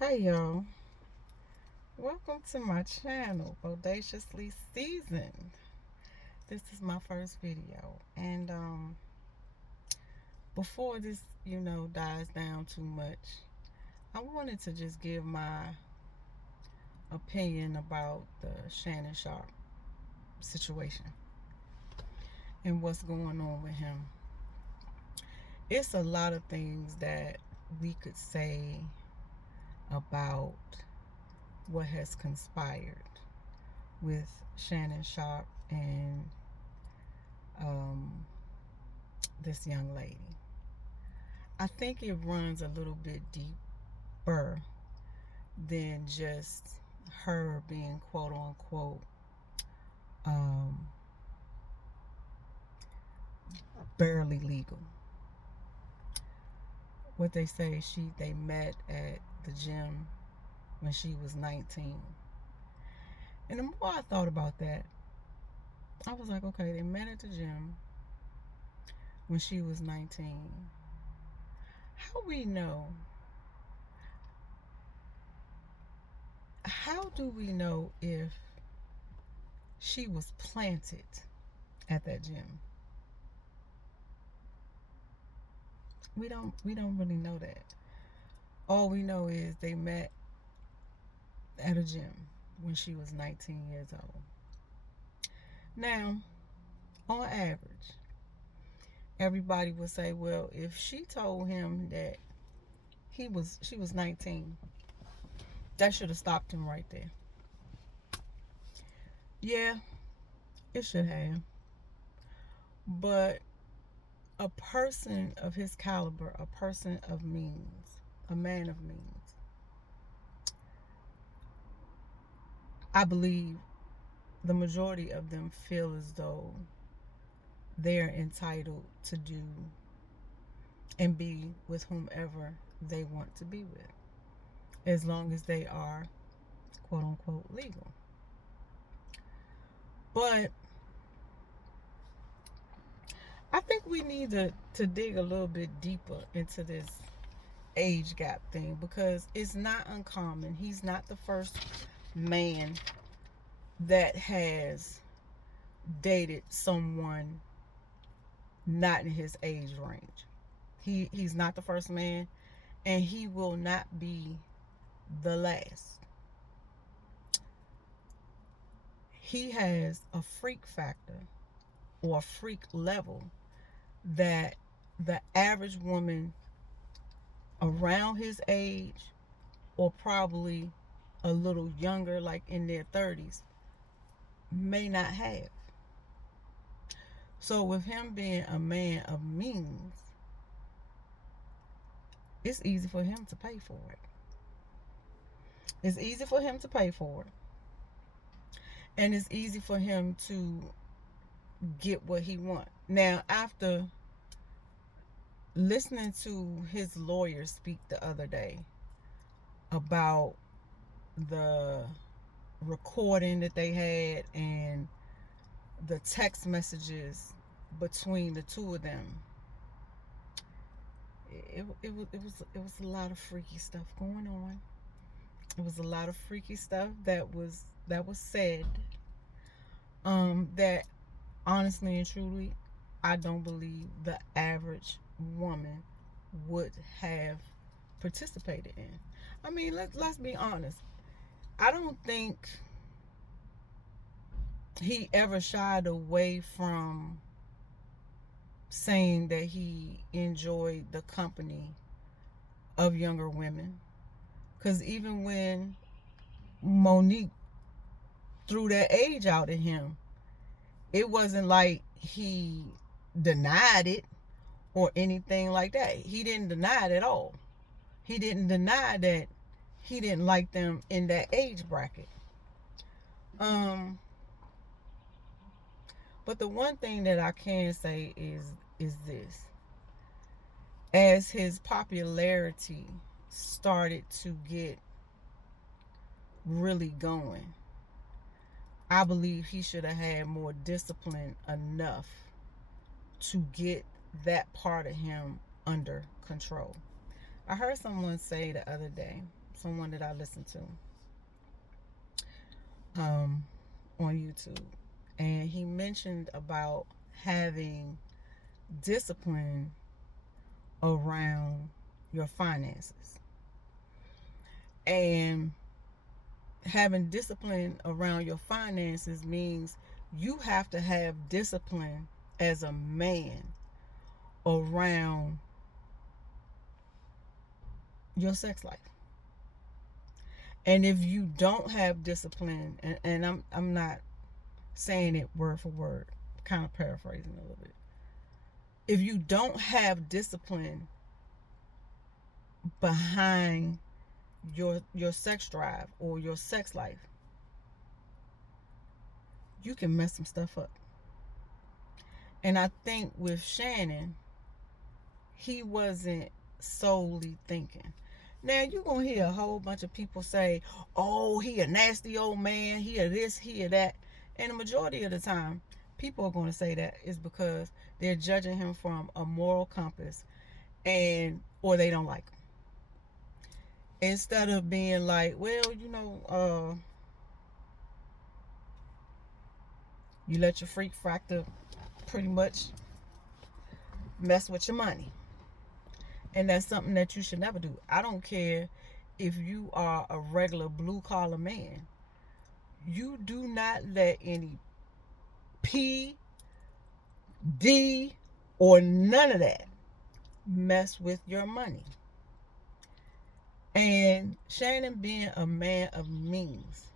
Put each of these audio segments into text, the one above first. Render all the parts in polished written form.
Hey y'all, welcome to my channel, Bodaciously Seasoned. This is my first video, and before this, dies down too much, I wanted to just give my opinion about the Shannon Sharpe situation and what's going on with him. It's a lot of things that we could say about what has conspired with Shannon Sharpe and um, this young lady. I think it runs a little bit deeper than just her being quote unquote um, barely legal. What they say, they met at the gym when she was 19. And the more I thought about that, I was like, okay, they met at the gym when she was 19. How we know? How do we know if she was planted at that gym? We don't really know that. All we know is they met at a gym when she was 19 years old. Now, on average, everybody would say, well, if she told him that she was 19, that should have stopped him right there. Yeah, it should have. But a person of his caliber, a person of means, a man of means, I believe the majority of them feel as though they're entitled to do and be with whomever they want to be with, as long as they are quote unquote legal. But I think we need to dig a little bit deeper into this age gap thing, because it's not uncommon. He's not the first man that has dated someone not in his age range. He's not the first man, and he will not be the last. He has a freak factor or a freak level that the average woman around his age, or probably a little younger, like in their 30s, may not have. So with him being a man of means, it's easy for him to pay for it. It's easy for him to pay for it. And it's easy for him to get what he wants. Now, after listening to his lawyer speak the other day about the recording that they had and the text messages between the two of them, it was a lot of freaky stuff going on. It was a lot of freaky stuff that was said, that honestly and truly, I don't believe the average woman would have participated in. I mean, let's be honest. I don't think he ever shied away from saying that he enjoyed the company of younger women. Because even when Monique threw that age out at him, it wasn't like he denied it or anything like that. He didn't deny it at all. He didn't deny that he didn't like them in that age bracket. Um, but the one thing that I can say is this: as his popularity started to get really going, I believe he should have had more discipline enough to get that part of him under control. I heard someone say the other day, someone that I listen to on YouTube, and he mentioned about having discipline around your finances. And having discipline around your finances means you have to have discipline as a man around your sex life. And if you don't have discipline, and I'm not saying it word for word, kind of paraphrasing a little bit. If you don't have discipline behind your sex drive or your sex life, you can mess some stuff up. And I think with Shannon, he wasn't solely thinking. Now you're gonna hear a whole bunch of people say, "Oh, he a nasty old man. He a this, he a that," and the majority of the time, people are gonna say that is because they're judging him from a moral compass, and or they don't like him. Instead of being like, well, you let your freak factor pretty much mess with your money. And that's something that you should never do. I don't care if you are a regular blue collar man. You do not let any P, D, or none of that mess with your money. And Shannon being a man of means,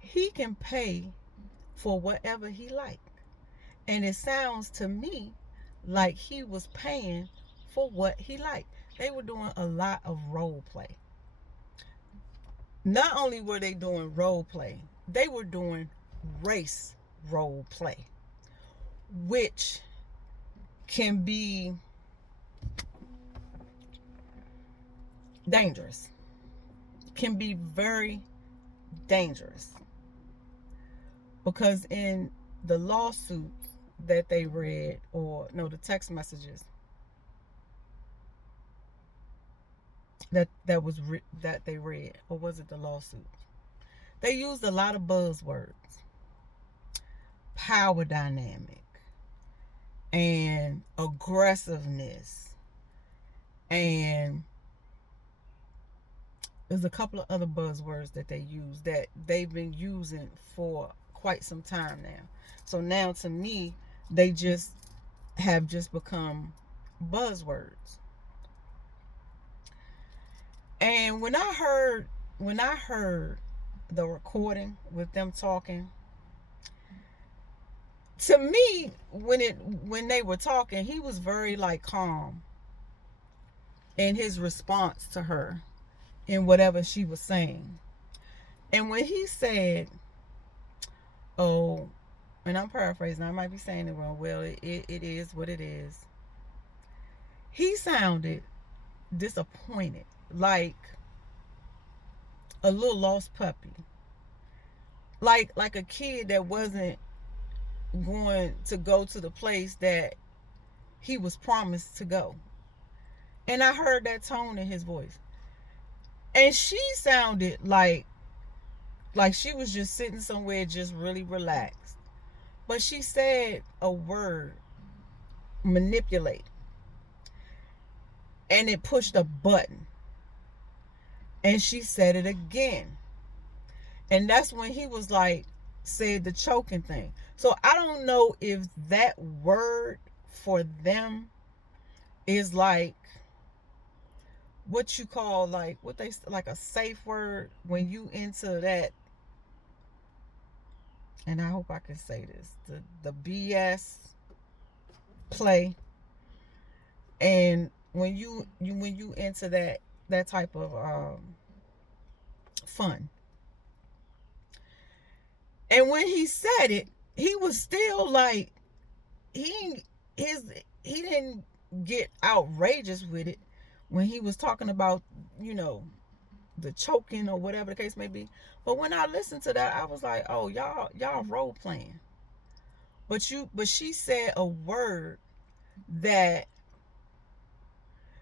he can pay for whatever he likes. And it sounds to me like he was paying for what he liked. They were doing a lot of role play. Not only were they doing role play, they were doing race role play, which can be dangerous, can be very dangerous. Because in the lawsuits that they read, or no, the text messages that they read, or was it the lawsuits? They used a lot of buzzwords: power dynamic, and aggressiveness, and there's a couple of other buzzwords that they use that they've been using for quite some time now. So now to me, they just have become buzzwords. And when I heard the recording with them talking, to me, when they were talking, he was very like calm in his response to her in whatever she was saying. And when he said, "Oh," and I'm paraphrasing, I might be saying it wrong, well, it is what it is, he sounded disappointed, like a little lost puppy, like a kid that wasn't going to go to the place that he was promised to go. And I heard that tone in his voice. And she sounded like she was just sitting somewhere just really relaxed. But she said a word, manipulate. And it pushed a button. And she said it again. And that's when he was like, said the choking thing. So I don't know if that word for them is like what you call like a safe word when you into that. And I hope I can say this, the BS play. And when you into that type of fun. And when he said it, he was still like, he didn't get outrageous with it when he was talking about, the choking or whatever the case may be. But when I listened to that, I was like, oh, y'all role playing. But she said a word that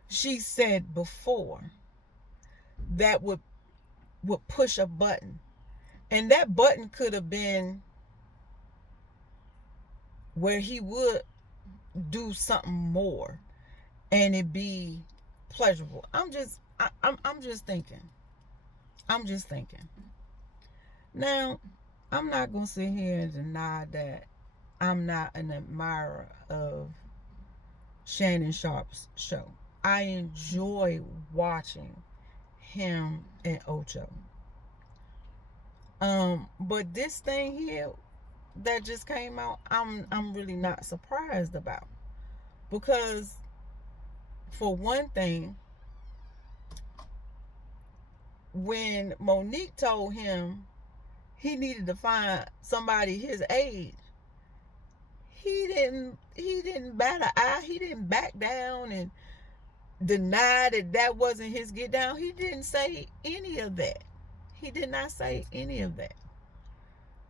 she said before that would push a button. And that button could have been where he would do something more and it be pleasurable. I'm just thinking. I'm just thinking. Now, I'm not gonna sit here and deny that I'm not an admirer of Shannon Sharpe's show. I enjoy watching him and Ocho. But this thing here that just came out, I'm really not surprised about. Because for one thing, when Monique told him he needed to find somebody his age, he didn't bat an eye. He didn't back down and deny that wasn't his get down. He didn't say any of that. He did not say any of that.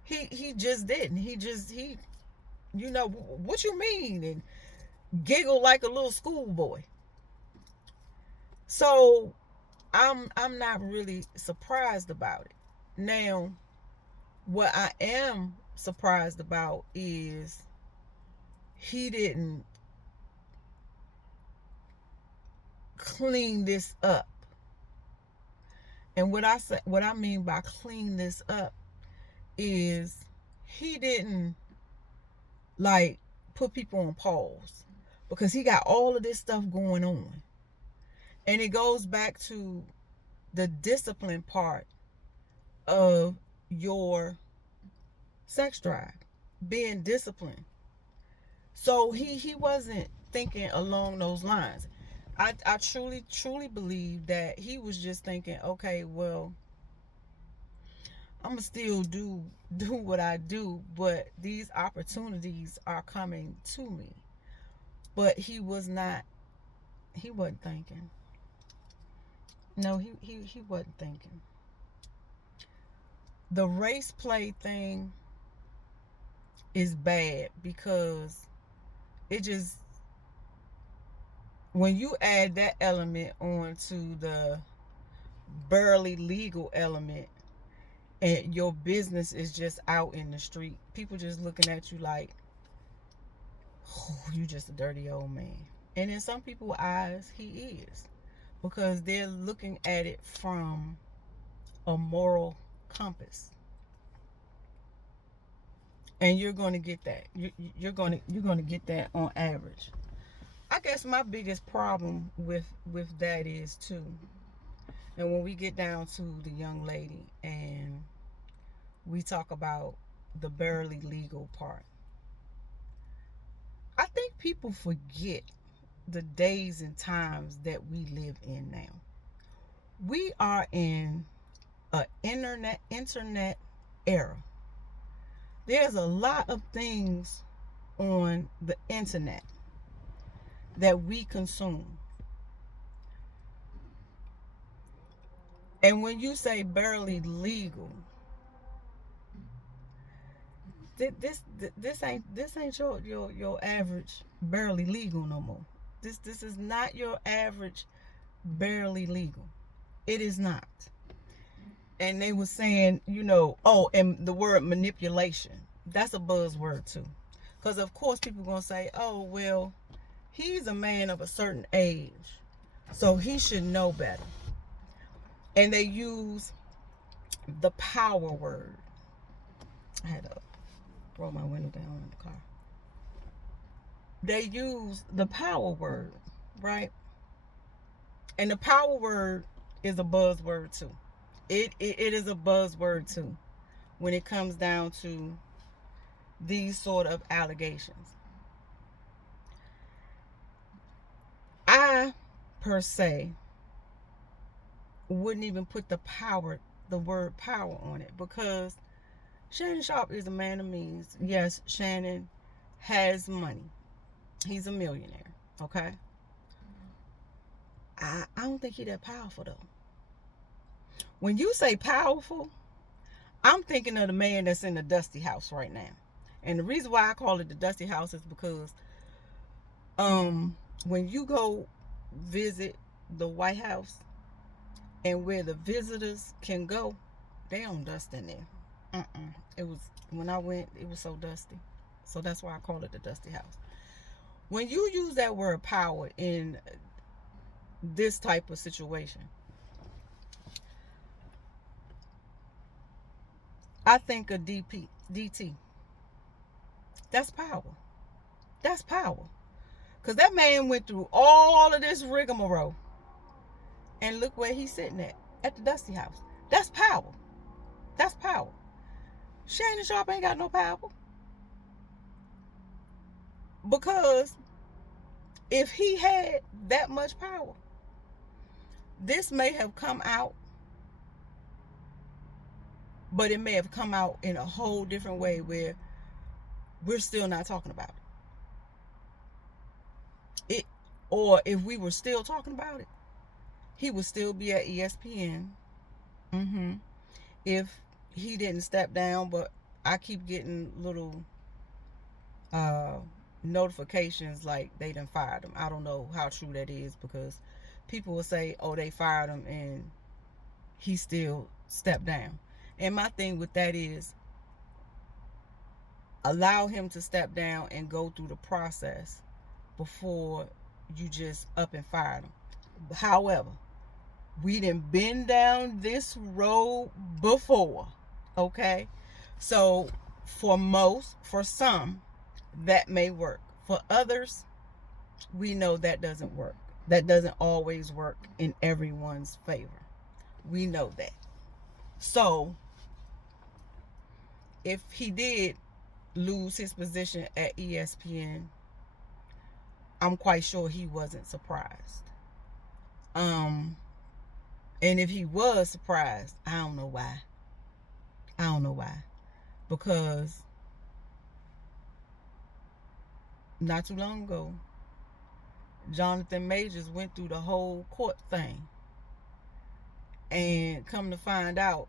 He just didn't. He what you mean, and giggle like a little schoolboy. So I'm not really surprised about it. Now, what I am surprised about is he didn't clean this up. And what I mean by clean this up is he didn't like put people on pause, because he got all of this stuff going on. And it goes back to the discipline part of your sex drive, being disciplined. So he wasn't thinking along those lines. I truly believe that he was just thinking, okay, well, I'm gonna still do what I do, but these opportunities are coming to me. But he wasn't thinking. No, he wasn't thinking. The race play thing is bad, because it just, when you add that element onto the barely legal element, and your business is just out in the street, people just looking at you like, oh, you just a dirty old man. And in some people's eyes, he is, because they're looking at it from a moral compass. And you're going to get that. You're going to get that on average. I guess my biggest problem with that is too, and when we get down to the young lady and we talk about the barely legal part, I think people forget the days and times that we live in now. We are in an internet era. There's a lot of things on the internet that we consume. And when you say barely legal, this ain't your average barely legal no more. This is not your average barely legal. It is not. And they were saying, and the word manipulation, that's a buzzword too. Because of course people are going to say, oh, well, he's a man of a certain age, so he should know better. And they use the power word. I had to roll my window down in the car. They use the power word, right? And the power word is a buzzword too. It is a buzzword too when it comes down to these sort of allegations. I, per se, wouldn't even put the word power on it, because Shannon Sharpe is a man of means. Yes, Shannon has money. He's a millionaire, okay? I don't think he's that powerful, though. When you say powerful, I'm thinking of the man that's in the Dusty House right now. And the reason why I call it the Dusty House is because when you go visit the White House, and where the visitors can go, they don't dust in there. It was, when I went, it was so dusty. So that's why I call it the Dusty House. When you use that word power in this type of situation, I think of DT. That's power. That's power. Because that man went through all of this rigmarole. And look where he's sitting at the Dusty House. That's power. That's power. Shannon Sharpe ain't got no power. Because if he had that much power, this may have come out, but it may have come out in a whole different way where we're still not talking about it. Or if we were still talking about it, he would still be at ESPN. If he didn't step down, but I keep getting little notifications like they done fired him. I don't know how true that is, because people will say, oh, they fired him and he still stepped down. And my thing with that is, allow him to step down and go through the process before you just up and fire him. However, we done been down this road before, okay? So for some, that may work. For others, we know that doesn't work. That doesn't always work in everyone's favor. We know that. So if he did lose his position at ESPN, I'm quite sure he wasn't surprised. And if he was surprised, I don't know why. Because not too long ago, Jonathan Majors went through the whole court thing. And come to find out,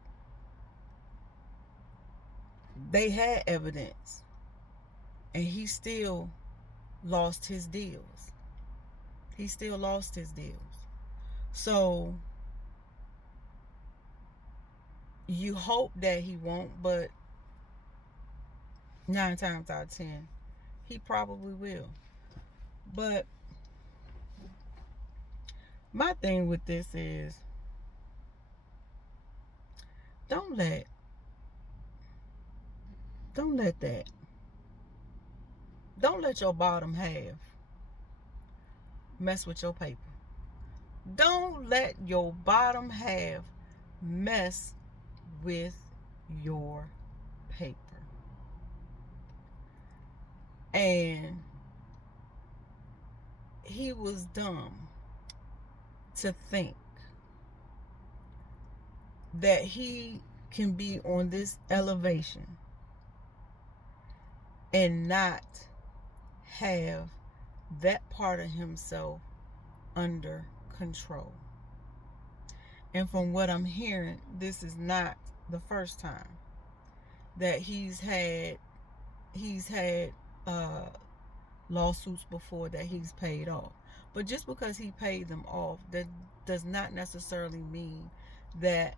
they had evidence. And he still lost his deals. So you hope that he won't, but 9 times out of 10, he probably will. But my thing with this is, don't let your bottom half mess with your paper. Don't let your bottom half mess with your paper. And he was dumb to think that he can be on this elevation and not have that part of himself under control. And from what I'm hearing, this is not the first time that he's had lawsuits before that he's paid off. But just because he paid them off, that does not necessarily mean that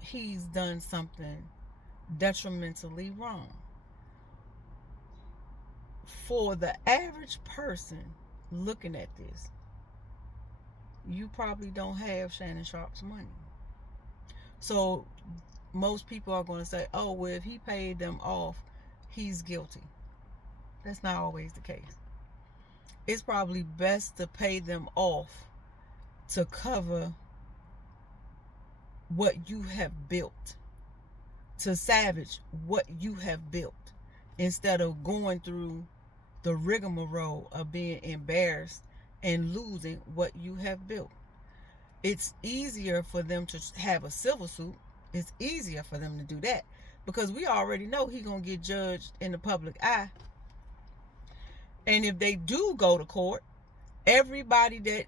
he's done something detrimentally wrong. For the average person looking at this, you probably don't have Shannon Sharpe's money. So most people are going to say, oh, well, if he paid them off, he's guilty. That's not always the case. It's probably best to pay them off to cover what you have built, to salvage what you have built, instead of going through the rigmarole of being embarrassed and losing what you have built. It's easier for them to have a civil suit. It's easier for them to do that, because we already know he's going to get judged in the public eye. And if they do go to court, everybody that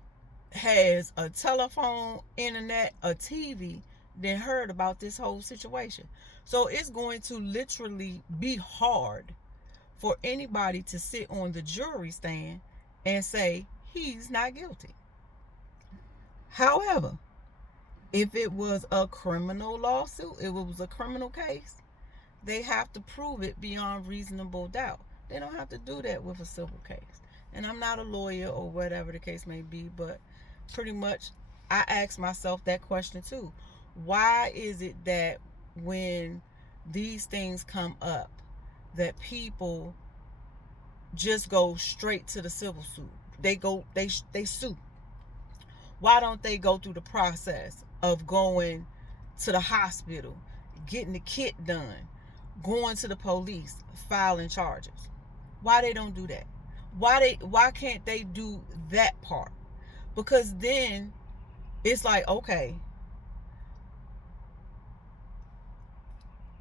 has a telephone, internet, a TV, then heard about this whole situation. So it's going to literally be hard for anybody to sit on the jury stand and say he's not guilty. However, if it was a criminal lawsuit, if it was a criminal case, they have to prove it beyond reasonable doubt. They don't have to do that with a civil case. And I'm not a lawyer or whatever the case may be, but pretty much I ask myself that question too. Why is it that when these things come up, that people just go straight to the civil suit? They sue. Why don't they go through the process of going to the hospital, getting the kit done, going to the police, filing charges? Why they don't do that? Why can't they do that part? Because then it's like, okay,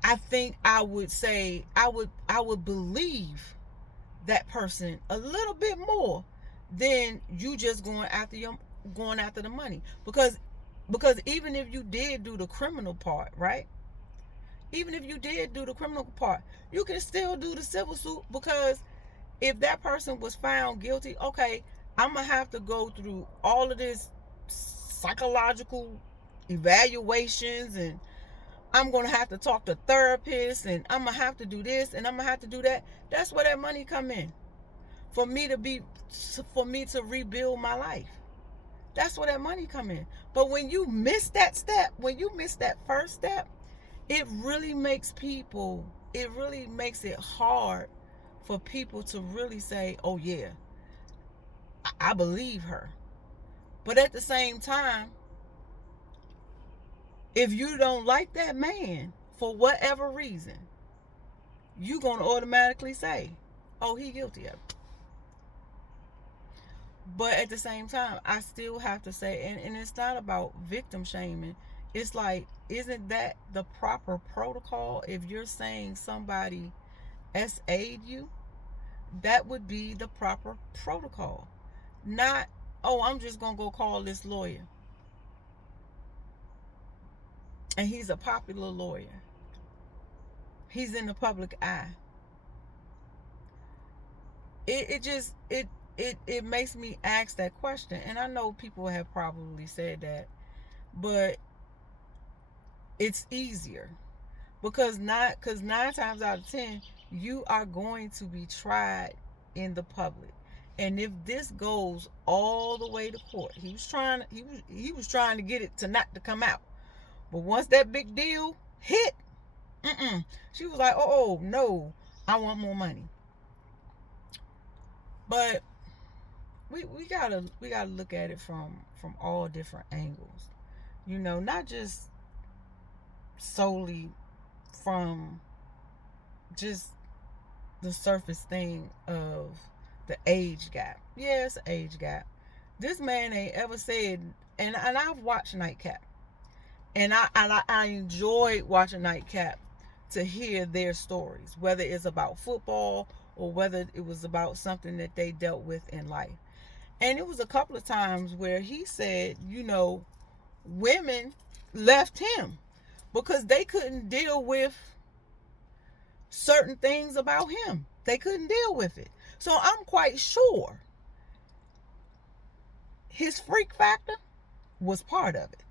I think I would say I would believe that person a little bit more than you just going after the money. Because even if you did do the criminal part, right? Even if you did do the criminal part, you can still do the civil suit, because if that person was found guilty, okay, I'm gonna have to go through all of this psychological evaluations, and I'm gonna have to talk to therapists, and I'm gonna have to do this, and I'm gonna have to do that. That's where that money come in, for me to rebuild my life. That's where that money come in. But when you miss that step, when you miss that first step, it really makes it hard for people to really say, oh yeah, I believe her. But at the same time, if you don't like that man for whatever reason, you're going to automatically say, oh, he guilty of it. But at the same time, I still have to say, and it's not about victim shaming. It's like, isn't that the proper protocol? If you're saying somebody SA'd you, that would be the proper protocol. Not, oh, I'm just going to go call this lawyer. And he's a popular lawyer. He's in the public eye. It makes me ask that question. And I know people have probably said that, but it's easier. Because 9 times out of 10, you are going to be tried in the public. And if this goes all the way to court, he was trying to get it to not to come out. But once that big deal hit, she was like, oh no, I want more money. But we gotta look at it from all different angles. Not just solely from just the surface thing of the age gap. Yeah, it's an age gap. This man ain't ever said, and I've watched Nightcap, and I enjoyed watching Nightcap to hear their stories, whether it's about football or whether it was about something that they dealt with in life. And it was a couple of times where he said, women left him because they couldn't deal with certain things about him. They couldn't deal with it. So I'm quite sure his freak factor was part of it.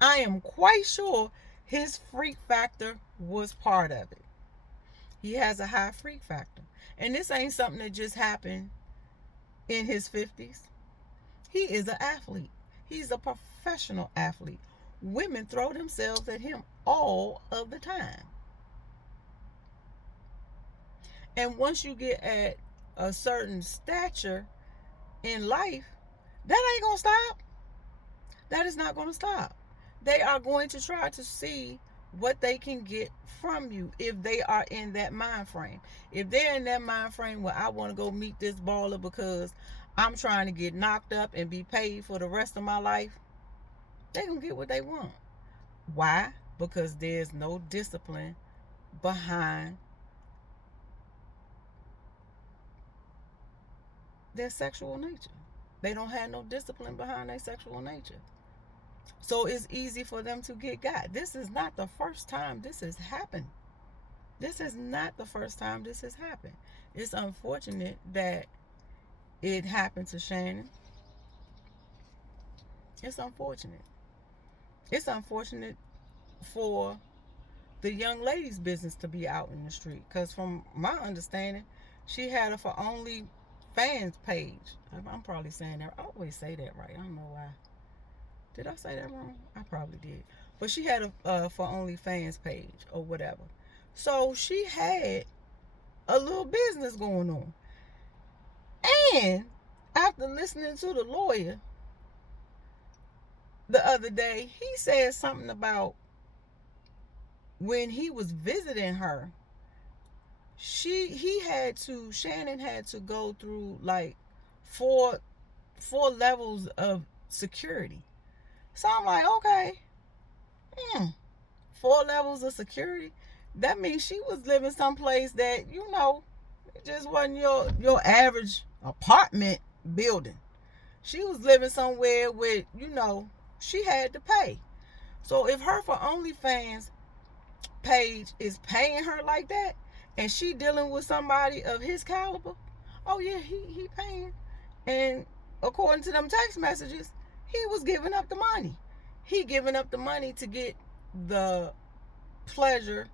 I am quite sure his freak factor was part of it. He has a high freak factor. And this ain't something that just happened in his 50s. He is an athlete. He's a professional athlete. Women throw themselves at him all of the time. And once you get at a certain stature in life, that ain't going to stop. That is not going to stop. They are going to try to see what they can get from you if they are in that mind frame. If they're in that mind frame where I want to go meet this baller because I'm trying to get knocked up and be paid for the rest of my life, they're going to get what they want. Why? Because there's no discipline behind their sexual nature. They don't have no discipline behind their sexual nature. So it's easy for them to get got. This is not the first time this has happened. This is not the first time this has happened. It's unfortunate that it happened to Shannon. It's unfortunate. It's unfortunate for the young lady's business to be out in the street. Because from my understanding, she had a for only fans page. I'm probably saying that. I always say that right. I don't know why. Did I say that wrong? I probably did. But she had a for only fans page or whatever. So she had a little business going on. And after listening to the lawyer the other day, he said something about when he was visiting her, Shannon had to go through like four levels of security. So I'm like, okay, 4 levels of security. That means she was living someplace that, it just wasn't your average apartment building. She was living somewhere with, she had to pay. So if her for OnlyFans page is paying her like that, and she dealing with somebody of his caliber, oh yeah, he paying. And according to them text messages, he was giving up the money. He giving up the money to get the pleasures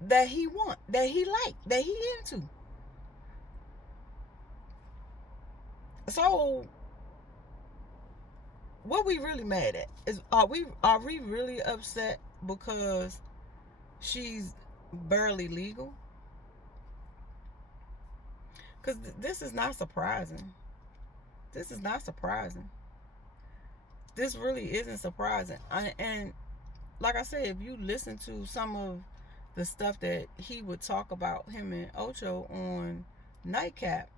that he want, that he like, that he into. So what we really mad at is, are we really upset because she's barely legal? Because this is not surprising. This is not surprising. This really isn't surprising. And like I said, if you listen to some of the stuff that he would talk about, him and Ocho on Nightcap,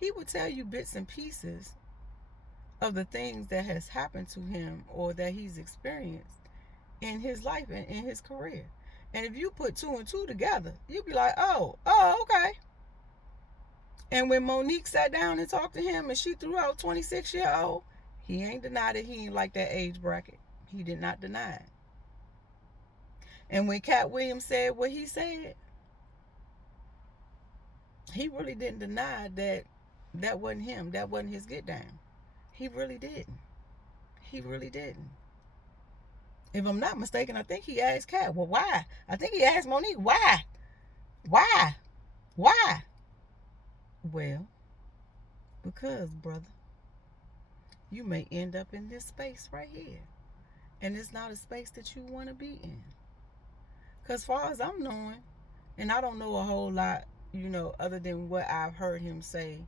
he would tell you bits and pieces of the things that has happened to him or that he's experienced in his life and in his career. And if you put two and two together, you'd be like, oh, okay. And when Monique sat down and talked to him and she threw out 26-year-old, he ain't denied it. He ain't like that age bracket. He did not deny it. And when Cat Williams said what he said, he really didn't deny that wasn't him. That wasn't his get down. He really didn't. He really didn't. If I'm not mistaken, I think he asked Cat, well, why? I think he asked Monique, why? Why? Why? Well, because, brother, you may end up in this space right here. And it's not a space that you want to be in. Because as far as I'm knowing, and I don't know a whole lot, other than what I've heard him say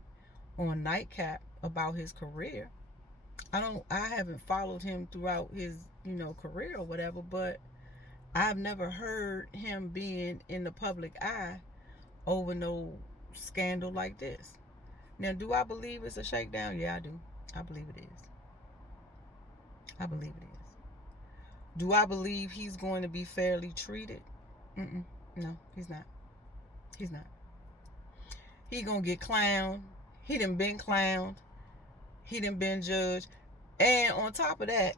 on Nightcap about his career. I haven't followed him throughout his, career or whatever, but I've never heard him being in the public eye over no scandal like this. Now, do I believe it's a shakedown? Yeah, I do. I believe it is. I believe it is. Do I believe he's going to be fairly treated? No, he's not. He's not. He gonna get clowned. He done been clowned. He done been judged. And on top of that,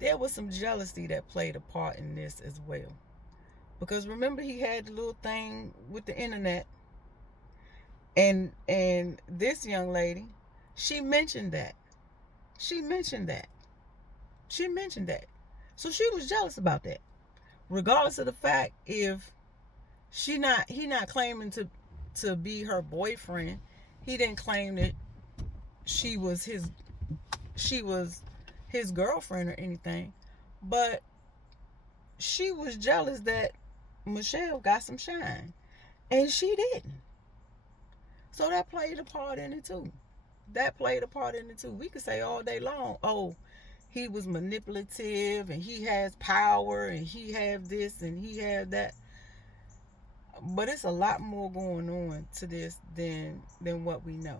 there was some jealousy that played a part in this as well. Because remember, he had the little thing with the internet. And this young lady, she mentioned that. She mentioned that. So she was jealous about that. Regardless of the fact if he not claiming to be her boyfriend. He didn't claim that she was his girlfriend or anything. But she was jealous that Michelle got some shine. And she didn't. So that played a part in it too. We could say all day long, oh, he was manipulative and he has power and he have this and he have that. But it's a lot more going on to this than what we know.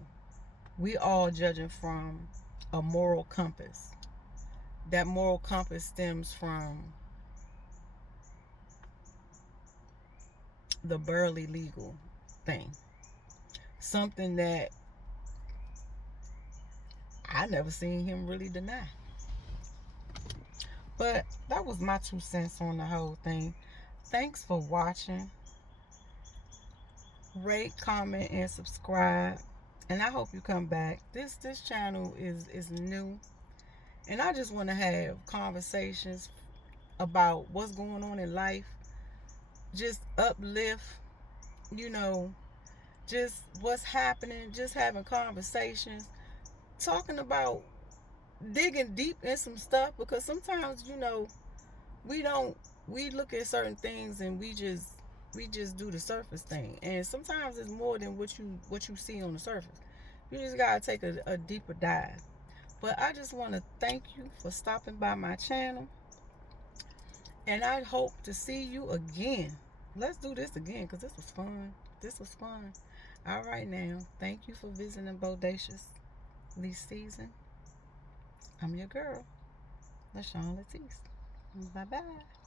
We all judging from a moral compass. That moral compass stems from the barely legal thing. Something that I never seen him really deny. But that was my 2 cents on the whole thing. Thanks for watching. Rate, comment, and subscribe. And I hope you come back. This channel is new, and I just want to have conversations about what's going on in life, just uplift, you know, just what's happening, just having conversations, talking about digging deep in some stuff, because sometimes, we don't we look at certain things and we just do the surface thing, and sometimes it's more than what you see on the surface. You just gotta take a deeper dive. But I just want to thank you for stopping by my channel, and I hope to see you again. Let's do this again, because this was fun. All right, now, thank you for visiting Bodacious this season. I'm your girl, LaShawn Latisse. Bye bye.